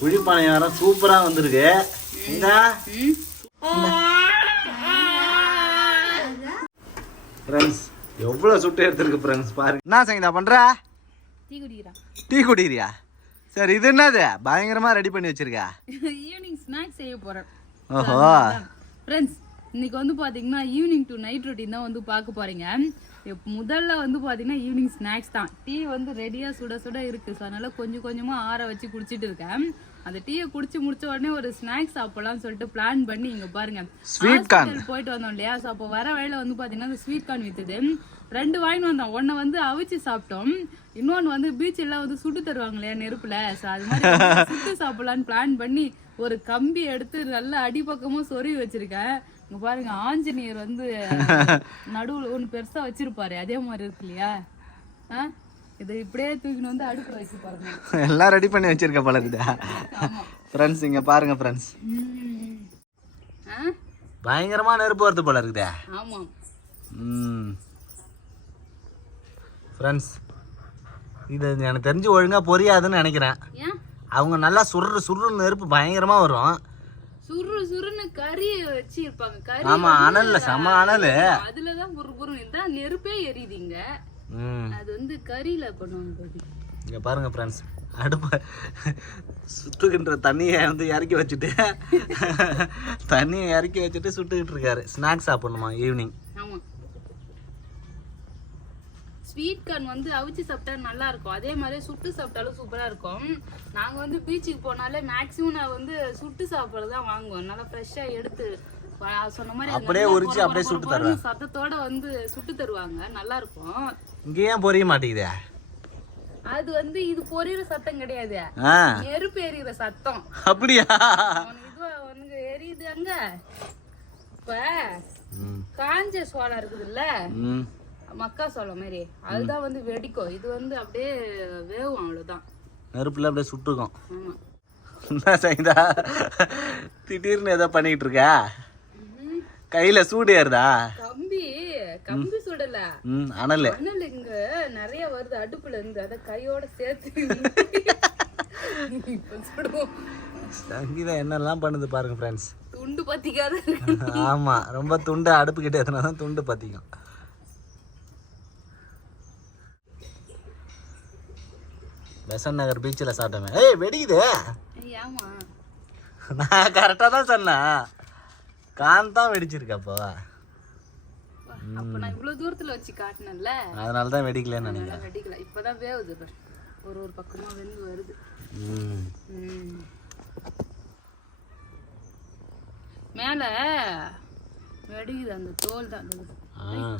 குழிப்பானையாரம் சூப்பரா வந்திருக்கு. ஃப்ரெண்ட்ஸ் எவ்வளவு சுட்டு எடுத்துருக்கு ஃப்ரெண்ட்ஸ் பாருங்க. என்ன சங்கீதா பண்ற? டீ குடிக்கிறியா? சரி இது என்னது பயங்கரமா ரெடி பண்ணி வச்சிருக்க? ஈவினிங் ஸ்நாக்ஸ் செய்ய போறேன். ஓஹோ ஃப்ரெண்ட்ஸ் இன்னைக்கு வந்து பாத்தீங்கன்னா ஈவினிங் டு நைட் ரொட்டீன் தான் வந்து பார்க்க போறீங்க. முதல்ல வந்து பாத்தீங்கன்னா ஈவினிங் ஸ்நாக்ஸ் தான். டீ வந்து ரெடியா சுட சுட இருக்கு. ஸோ அதனால கொஞ்சம் கொஞ்சமா ஆற வச்சு குடிச்சிட்டு இருக்கேன். அந்த டீயை குடிச்சு முடிச்ச உடனே ஒரு ஸ்நாக்ஸ் சாப்பிடலாம்னு சொல்லிட்டு பிளான் பண்ணி இங்க பாருங்க ஸ்வீட் கார்ன் போயிட்டு வந்தோம் இல்லையா. ஸோ அப்போ வர வழியில வந்து பாத்தீங்கன்னா அந்த ஸ்வீட் கார்ன் வித்துது. 2 வாங்கிட்டு வந்தோம். ஒன்னை வந்து அவிச்சு சாப்பிட்டோம். இன்னொன்று வந்து பீச் எல்லாம் வந்து சுட்டு தருவாங்க இல்லையா நெருப்புல. ஸோ அது மாதிரி சுட்டு சாப்பிடலான்னு பிளான் பண்ணி ஒரு கம்பி எடுத்து நல்ல அடிப்பக்கமும் சொருவி வச்சிருக்கேன். இங்க பாருங்க ஆஞ்சநேயர் வந்து நடுவுல ஒண்ணு பெருசா வச்சிருப்பாரு அதே மாதிரி இருக்கு இல்லையா. இது இப்படியே தூக்கின்னு வந்து அடுப்புல வச்சு பாருங்க. எல்லாம் ரெடி பண்ணி வச்சிருக்க போல இருக்குதா ஃப்ரெண்ட்ஸ். இங்க பாருங்க ஃப்ரெண்ட்ஸ் பயங்கரமா நெருப்பு வருது போல இருக்குதா. ஆமா ஃப்ரெண்ட்ஸ் இது எனக்கு தெரிஞ்சு ஒழுங்கா பொரியாதுன்னு நினைக்கிறேன். அவங்க நல்லா சுருன்னு நெருப்பு பயங்கரமா வரும். சுருன்னு கறி வச்சு இருப்பாங்க. கறி ஆமா அனல்ல செம அனல். அதுலதான் புரு இதான் நெருப்பே எரியுதுங்க. அது வந்து கறியில பண்ணுவாங்க. இங்க பாருங்க ஃப்ரெண்ட்ஸ் அடுப்ப சுட்டுகின்ற தண்ணியை வந்து இறக்கி வச்சுட்டு சுட்டுக்கிட்டு இருக்காரு. ஸ்நாக்ஸ் சாப்பிடணுமா ஈவினிங். ஆமா ஸ்வீட் கார்ன் வந்து அவிச்சு சாப்பிட்டா நல்லா இருக்கும். அதே மாதிரி சுட்டு சாப்பிட்டாலும் சூப்பரா இருக்கும். நாங்க வந்து பீச்சுக்கு போனாலே மேக்சிமம் நான் வந்து சுட்டு சாப்பிட்றது தான் வாங்குவோம். நல்லா ஃப்ரெஷ்ஷா எடுத்து சொன்ன மாதிரி அப்படியே உரிச்சு அப்படியே சுட்டு தருவாங்க. சத்தத்தோட வந்து சுட்டு தருவாங்க. நல்லா இருக்கும். இங்க ஏன் பொரிய மாட்டேங்குது? அது வந்து இது பொரியிற சத்தம் கிடையாது, நெருப்பு எரியிற சத்தம். அப்படியா? உனக்கு எரியுது அங்க. இப்ப காஞ்ச சோளம் இருக்குதுல்ல மக்கா சோளம் மாதிரி அதுதான் வந்து வெடிக்கும். இது வந்து அப்படியே வேவும். அவ்வளவுதான் நெருப்புல அப்படியே சுட்டுக்கும். ஆமா திடீர்னு ஏதோ பண்ணிட்டு இருக்க. கையில சூடு ஏறுதா? கம்பி சுடல அனல் இங்க நிறைய வருது அடுப்புல இருந்து. அத கையோட சேர்த்து சங்கீதா என்னெல்லாம் பண்ணுது பாருங்க ஃப்ரெண்ட்ஸ். துண்டு பத்திக்காத. ஆமா ரொம்ப துண்டு அடுப்பு கிட்ட எத்தனாதான் துண்டு பத்திக்கும். பெசன்ட் நகர் பீச்சில் சாப்பிட்டோமே. ஏய் வெடிக்குது. நான் கரெக்டாக தான் சொன்னேன். கான் தான் வெடிச்சிருக்கப்போ. நான் இவ்வளவு தூரத்துல வச்சு காட்டினேன்ல அதனால தான் வெடிக்கலன்னு நினைக்கிறேன். வெடிக்கல இப்பதான் வேவுது. ஒரு பக்கமா வெந்து வருது. மேல வெடிக்குது அந்த தோல் தான்.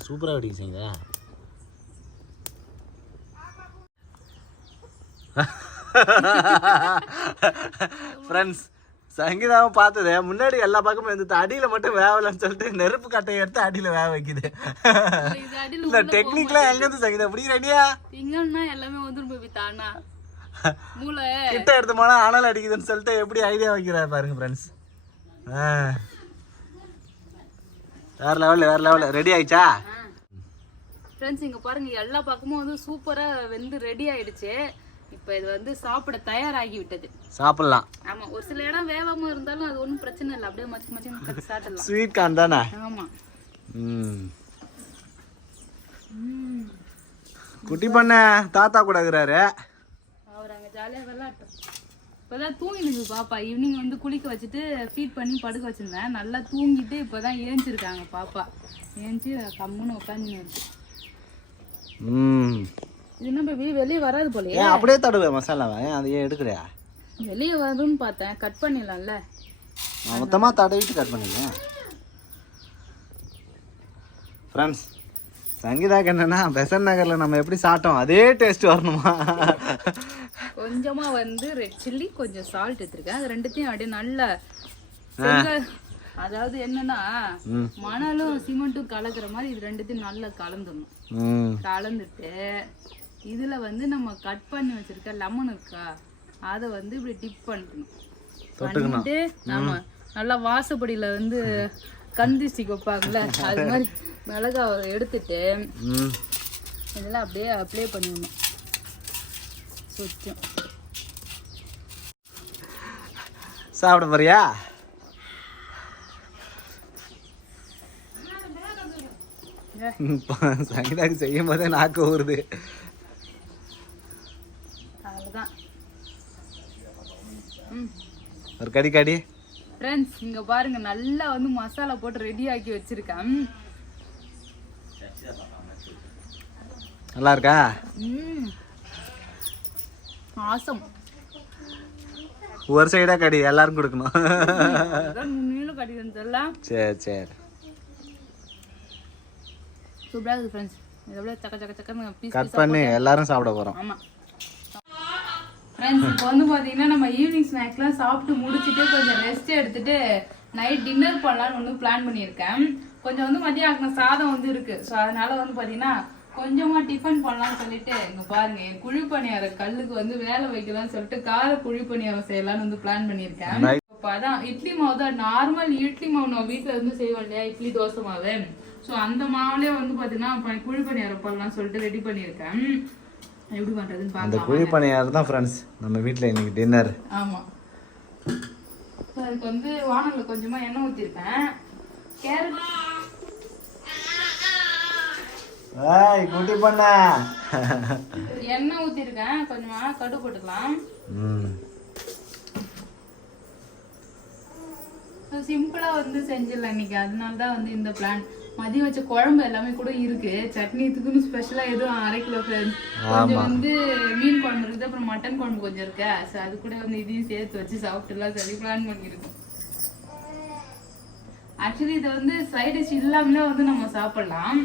சூப்பரா வெடிக்குங்க. ஃப்ரெண்ட்ஸ் சங்கீதாவை பார்த்தது முன்னாடி எல்லா பக்கமும் இருந்தது. அடியில மட்டும் வேவலன்னு சொல்லிட்டு நெருப்பு கட்டையை எடுத்து அடியில வேக வைக்குது. இந்த டெக்னிக்லாம் எங்க இருந்து சங்கீதா இப்படி ரெடியா? இங்கன்னா எல்லாமே வந்துரும் போய் தானா மூளை கிட்ட எடுத்து போனா அனல் அடிக்குதுன்னு சொல்லிட்டு எப்படி ஐடியா வைக்கிறாரு பாருங்க ஃப்ரெண்ட்ஸ். வேற லெவல் ரெடி ஆயிடுச்சா ஃப்ரெண்ட்ஸ்? இங்க பாருங்க எல்லா பக்கமும் வந்து சூப்பரா வெந்து ரெடி ஆயிடுச்சு. இப்ப இது வந்து சாப்பிட தயாராகி விட்டது. சாப்பிடலாம். ஆமா ஒரு சில இடம் வேவாம இருந்தாலும் அது ஒண்ணும் பிரச்சனை இல்லை. அப்படியே மச்சி கட்டி சாப்பிடலாம். ஸ்வீட் கார்ன் தானே? ஆமா. குட்டி பண்ண தாத்தா கூட இருக்கிறாரு. அவர் அங்க ஜாலியா விளையாட்டும். இப்பதான் தூங்கிடுது பாப்பா. ஈவினிங் வந்து குளிக்க வச்சுட்டு ஃபீட் பண்ணி படுக்க வச்சிருந்தேன். நல்லா தூங்கிட்டு இப்பதான் ஏஞ்சிருக்காங்க பாப்பா. ஏஞ்சி கம்முன்னு உட்காந்து இருக்கு. இது என்ன வெளியே வராது போலயே. அப்படியே தடவை மசாலாவை அதையே எடுக்கிறியா? வெளியே வரும்னு பார்த்தேன். கட் பண்ணிடலாம்ல. மொத்தமா தடவிட்டு கட் பண்ணிங்க ஃப்ரெண்ட்ஸ். சங்கீதாக்கு என்னன்னா பெசன்ட் நகர்ல நம்ம எப்படி சாப்பிட்டோம் அதே டேஸ்ட் வரணுமா? கொஞ்சமா வந்து ரெட் சில்லி கொஞ்சம் சால்ட் எடுத்துருக்கேன். அது ரெண்டுத்தையும் அப்படியே நல்லா அதாவது என்னன்னா மணலும் சிமெண்ட்டும் கலக்குற மாதிரி இது ரெண்டுத்தையும் நல்லா கலந்துடணும். கலந்துட்டு இதுல வந்து நம்ம கட் பண்ணி வச்சிருக்க லெமன் இருக்கா அதை வந்து இப்படி டிப் பண்ணிட்டு ஆமா நல்லா வாசப்படியில வந்து கந்திஸ்டிக் வைப்பாங்கல்ல அது மாதிரி மிளகாவை எடுத்துட்டு இதெல்லாம் அப்படியே அப்ளை பண்ணிடணும் சுத்தம். சாப்பிட போறியா? சங்கீதாக்கு செய்யும் போதே நாக்கு ஊறுது. ஒரு கடி கடி. ஃப்ரெண்ட்ஸ் இங்க பாருங்க, நல்லா வந்து மசாலா போட்டு ரெடி ஆக்கி வச்சிருக்கேன். நல்லா இருக்கா? ஆசம். ஒரு சைடா கடி, எல்லாரும் கொடுக்கணும். கடி தந்துடலாம். சரி சரி. சூப்பரா இருக்கு ஃப்ரெண்ட்ஸ். இதோட சக்க சக்க சக்கன்னு பீஸ் கட் பண்ணி எல்லாரும் சாப்பிட போறோம். ஆமா ஃப்ரெண்ட்ஸ், இப்போ வந்து பாத்தீங்கன்னா நம்ம ஈவினிங் ஸ்நாக்ஸ்லாம் சாப்பிட்டு முடிச்சுட்டு கொஞ்சம் ரெஸ்ட் எடுத்துட்டு நைட் டின்னர் பண்ணலாம்னு ஒன்று பிளான் பண்ணியிருக்கேன். கொஞ்சம் வந்து மதியம் ஆக்கின சாதம் வந்து இருக்கு. ஸோ அதனால வந்து பாத்தீங்கன்னா கொஞ்சமா டிஃபன் பண்ணலாம்னு சொல்லிட்டு இங்க பாருங்க, என் குழிப்பணியார கல்லுக்கு வந்து வேலை வைக்கலாம்னு சொல்லிட்டு கார குழிப்பணியாரம் செய்யலாம்னு வந்து பிளான் பண்ணியிருக்கேன். அதான் இட்லி மாவு தான், நார்மல் இட்லி மாவு நம்ம வீட்டுல வந்து செய்வோம் இல்லையா, இட்லி தோசை மாவு. ஸோ அந்த மாவுலேயே வந்து பாத்தீங்கன்னா குழிப்பணியாரம் பண்ணலாம்னு சொல்லிட்டு ரெடி பண்ணியிருக்கேன். எப்படி பண்றதுன்னு பாக்கலாம். அந்த குழிப்பணியாரம் தான் ஃப்ரெண்ட்ஸ் நம்ம வீட்ல இன்னைக்கு டின்னர். ஆமா. அதுக்கு வந்து வானல்ல கொஞ்சமா எண்ணெய் ஊத்திருக்கேன். கேரட் குட்டி பண்ண எண்ணெய் ஊத்திருக்கேன். கொஞ்சமா கடுகு போட்டுக்கலாம். சிம்பிளா வந்து செஞ்சிடலாம் இன்னைக்கு. அதனாலதான் வந்து இந்த பிளான். மதியம் வச்ச குழம்பு எல்லாமே கூட இருக்கு. சட்னி இதுக்குன்னு ஸ்பெஷலா எதுவும் அரைக்கல ஃப்ரெண்ட்ஸ். கொஞ்சம் வந்து மீன் குழம்பு இருக்குது, அப்புறம் மட்டன் குழம்பு கொஞ்சம் இருக்கு. அது கூட வந்து இதையும் சேர்த்து வச்சு சாப்பிட்டுலாம் சரி பிளான் பண்ணிருக்கோம். ஆக்சுவலி இதை வந்து சைட் டிஷ் இல்லாமலே வந்து நம்ம சாப்பிடலாம்.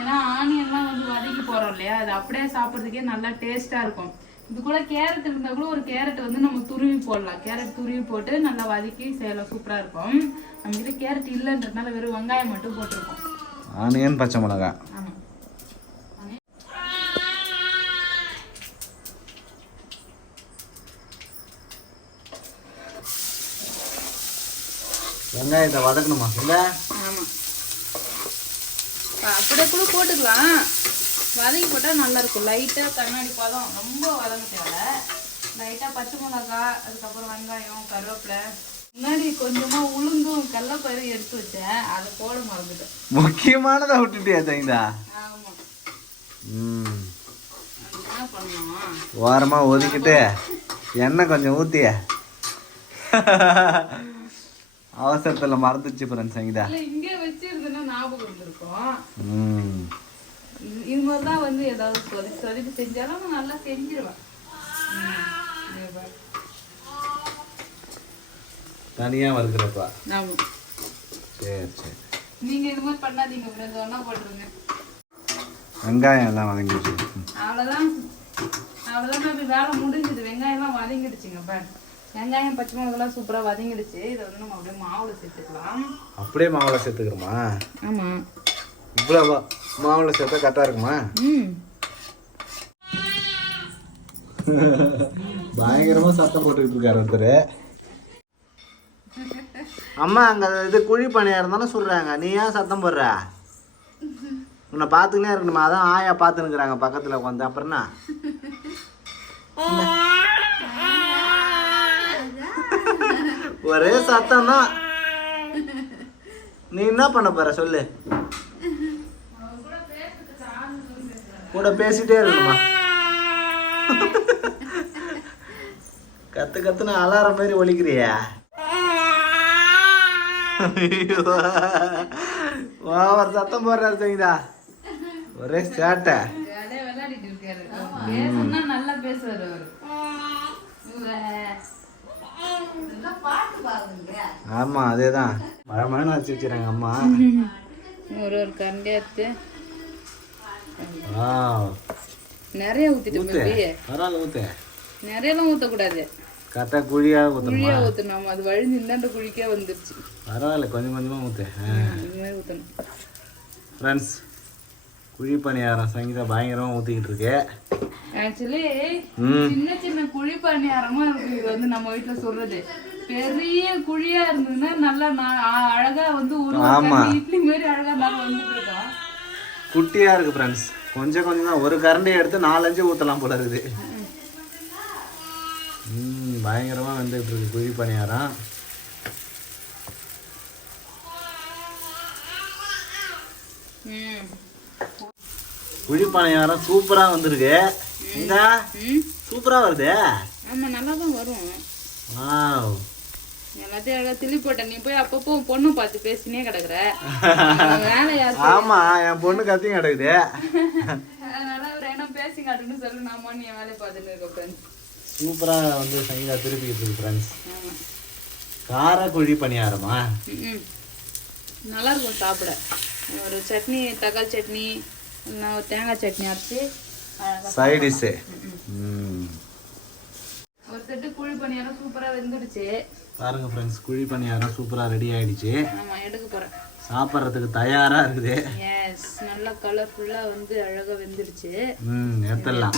ஏன்னா ஆனியன்லாம் வந்து வதக்கி போறோம் இல்லையா, அது அப்படியே சாப்பிட்றதுக்கே நல்லா டேஸ்டா இருக்கும். இது கூட கேரட் இருந்தா கூட ஒரு கேரட் வந்து நம்ம துருவி போடலாம். கேரட் துருவி போட்டு நல்லா வதக்கி செய்யலாம், சூப்பரா இருக்கும். நம்ம கிட்ட கேரட் இல்லைன்றதுனால வெறும் வெங்காயம் மட்டும் போட்டிருக்கோம். ஆனியன் பச்சை மிளகா. ஆமா. வெங்காயத்தை வதக்கணுமா? இல்ல ஆமா, அப்படியே கூட போட்டுக்கலாம். வதக்கி போட்டா நல்லா இருக்கும். லைட்டா கண்ணாடி பதம், ரொம்ப வதங்க தேவை. லைட்டா பச்சை மிளகா, அதுக்கப்புறம் வெங்காயம், கருவேப்பிலை. முன்னாடி கொஞ்சமா உளுந்தும் கடலைப்பயிறு எடுத்து வச்சேன், அதை போட மறந்துட்டேன். முக்கியமானதை விட்டுட்டியா சங்கீதா? ஆமா. என்ன பண்ணுவோம், ஓரமா ஒதுக்கிட்டு எண்ணெய் கொஞ்சம் ஊத்திய அவசரத்துல மறந்துச்சு ஃப்ரெண்ட்ஸ் சங்கீதா. இங்கே வச்சிருந்தேன்னா ஞாபகம் இருந்திருக்கும். இது மாதிரிதான் வந்து ஏதாவது சொதப்பி செஞ்சாலும் நல்லா செஞ்சிருவேன். தனியா வறுக்கிறப்பா? ஆமா. சரி சரி. நீங்க இது மாதிரி பண்ணாதீங்க ஃப்ரெண்ட்ஸ், ஒண்ணா போட்டுருங்க. வெங்காயம் எல்லாம் வதங்கிடுச்சு. அவ்வளவுதான் அவ்வளவுதான் வேலை முடிஞ்சது. வெங்காயம் எல்லாம் வதங்கிடுச்சுங்க. வெங்காயம் பச்சை மிளகாலாம் சூப்பரா வதங்கிடுச்சு. இதை வந்து நம்ம அப்படியே மாவுல சேர்த்துக்கலாம். அப்படியே மாவுல சேர்த்துக்கிறோமா? ஆமா. இவ்வளவு மாவுல சேர்த்தா கரெக்டா இருக்குமா? பயங்கரமா சத்தம் போட்டுக்கிட்டு இருக்காரு ஒருத்தர். அம்மா அங்க இது குழி பணியாரம் தானே சொல்றாங்க, நீ ஏன் சத்தம் போடுற? உன்னை பார்த்துக்கினே இருக்கணுமா? அதான் ஆயா பார்த்துன்னுக்குறாங்க பக்கத்துல உட்காந்து. அப்புறம்னா ஒரே சத்தம் தான். நீ என்ன பண்ண போற சொல்லு? கூட பேசிட்டே இருக்கணுமா? கத்து கத்துன்னு அலாரம் மாதிரி ஒலிக்கிறியா? ஓவர் சத்தம் போடுறாரு சங்கீதா, ஒரே சேட்டை. நல்லா பேசுவாரு. ஆமா அதேதான். மழை மழை வச்சு வச்சுறாங்க அம்மா. ஒரு கரண்டி எடுத்து நிறைய ஊத்திட்டு பரவாயில்ல ஊத்து. நிறையலாம் ஊத்தக்கூடாது, கரெக்டா குழியா ஊத்தணுமா? ஊத்தணும். அது வழிஞ்சு இந்த குழிக்கே வந்துருச்சு. பரவாயில்ல கொஞ்சம் கொஞ்சமா ஊத்து. இது மாதிரி ஊத்தணும் ஃப்ரெண்ட்ஸ். குழி பணியாரம் சங்கீதா பயங்கரமா ஊத்திக்கிட்டு இருக்கு. ஆக்சுவலி சின்ன சின்ன குழி பணியாரமா இருக்கு. இது வந்து நம்ம வீட்டுல சொல்றது பெரிய குழியா இருந்ததுன்னா நல்லா அழகா வந்து ஒரு இட்லி மாதிரி அழகா நாங்க வந்துட்டு இருக்கோம். குட்டியா இருக்கு ஃப்ரெண்ட்ஸ். கொஞ்சம் கொஞ்சம் தான், ஒரு கரண்டி எடுத்து 4-5 ஊத்தலாம் போல இருக்குது. பயங்கரமா வந்துட்டு இருக்கு குழி பணியாரம். குழிப்பணியாரம் சூப்பரா வந்திருக்கு. இந்த சூப்பரா வருது. ஆமா நல்லா தான் வரும். வாவ். எல்லாத்தையும் அழகா திளி போட்டேன். நீ போய் அப்பப்போ பொண்ணு பார்த்து பேசினே கிடக்குற. ஆமா என் பொண்ணு கத்தியும் கிடக்குது. அதனால அவர் என்ன பேசி காட்டுன்னு சொல்லு. நாம நீ வேலையை பார்த்துட்டு இருக்க ஃப்ரெண்ட்ஸ். சூப்பரா வந்து சங்கீதா திருப்பிட்டு இருக்கு ஃப்ரெண்ட்ஸ். கார குழி பணியாரமா நல்லா இருக்கும் சாப்பிட. ஒரு சட்னி, தக்காளி சட்னி, ஒரு தேங்காய் சட்னி அரைச்சி சைட் டிஷ். ஒரு செட்டு குழி பணியாரம் சூப்பரா வெந்துடுச்சு பாருங்க ஃப்ரெண்ட்ஸ். குழி பணியாரம் சூப்பரா ரெடி ஆயிடுச்சு. ஆமா எடுக்க போறேன். சாப்பிட்றதுக்கு தயாரா இருக்குது. எஸ் நல்லா கலர்ஃபுல்லா வந்து அழகா வெந்துடுச்சு. எடுத்துடலாம்.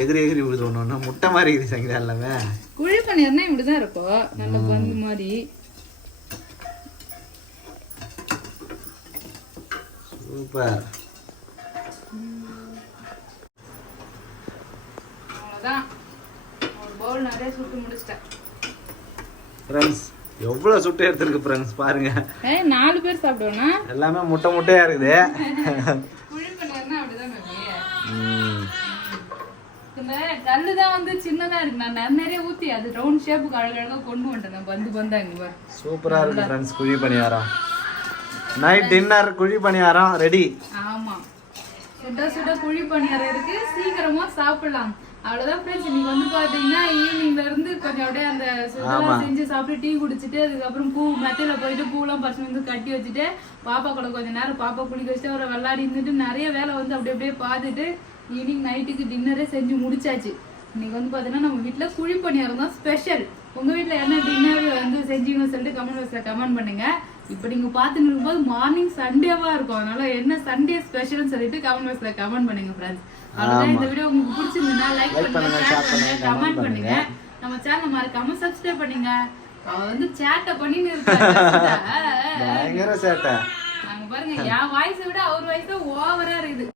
எகிரி எகிரி விழுது ஒன்று முட்டை மாதிரி இருக்குது சங்கீதா. எல்லாமே குழி பணியாரம்னா இப்படிதான் இருக்கும். நல்லா பந்து மாதிரி. சூப்பர். அவ்வளோதான். ஒரு பவுல் நிறைய சுட்டு முடிச்சிட்டேன் ஃப்ரெண்ட்ஸ். எவ்வளவு சுட்டு எடுத்துருக்கு ஃப்ரெண்ட்ஸ் பாருங்க. 4 பேர் சாப்பிடுவோம்னா எல்லாமே முட்டை முட்டையா இருக்குது. குழி பணியாரம்னா அப்படிதான் இந்த கல்லு தான் வந்து சின்னதா இருக்கு. நான் நிறைய ஊத்தி அது ரவுண்ட் ஷேப்புக்கு அழகழகா கொண்டு வந்துட்டேன். பந்து பந்தா இங்க சூப்பரா இருக்கு ஃப்ரெண்ட்ஸ். குழி பணியாரம் நைட் டின்னர் குழி பணியாரம் ரெடி. ஆமா சுட சுட குழி பணியாரம் இருக்கு. சீக்கிரமா சாப்பிடலாம். அவ்வளவுதான் ஃப்ரெண்ட்ஸ். இன்னைக்கு வந்து பாத்தீங்கன்னா ஈவினிங்ல இருந்து கொஞ்சம் அப்படியே அந்த சுடலாம் செஞ்சு சாப்பிட்டு டீ குடிச்சிட்டு அதுக்கப்புறம் பூ மெத்தையில போயிட்டு பூலாம் பசங்க வந்து கட்டி வச்சுட்டு பாப்பா கூட கொஞ்ச நேரம் பாப்பா குளிக்க வச்சுட்டு அவரை விளையாடி இருந்துட்டு நிறைய வேலை வந்து அப்படி அப்படியே பார்த்துட்டு ஈவினிங் நைட்டுக்கு டின்னரே செஞ்சு முடிச்சாச்சு. இன்னைக்கு வந்து பாத்தீங்கன்னா நம்ம வீட்டுல குழி பணியாரம் தான் ஸ்பெஷல். உங்க வீட்டுல என்ன டின்னர் வந்து செஞ்சீங்கன்னு சொல்லிட்டு கமெண்ட் பாக்ஸ்ல கமெண்ட் பண்ணுங்க. இப்ப நீங்க பாத்துட்டு இருக்கும்போது மார்னிங் சண்டேவா இருக்கும். அதனால என்ன சண்டே ஸ்பெஷல்னு சொல்லிட்டு கமெண்ட் பாக்ஸ்ல கமெண்ட் பண்ணுங்க ஃப்ரெண்ட்ஸ். அவ்வளவுதான். இந்த வீடியோ உங்களுக்கு பிடிச்சிருந்தா லைக் பண்ணுங்க, ஷேர் பண்ணுங்க, கமெண்ட் பண்ணுங்க. நம்ம சேனல் மறக்காம சப்ஸ்கிரைப் பண்ணுங்க. அவ வந்து சேட்டை பண்ணின்னு இருக்காங்க. பயங்கர சேட்டை. அங்க பாருங்க என் வாய்ஸை விட அவர் வாய்ஸ் தான் ஓவரா இருக்குது.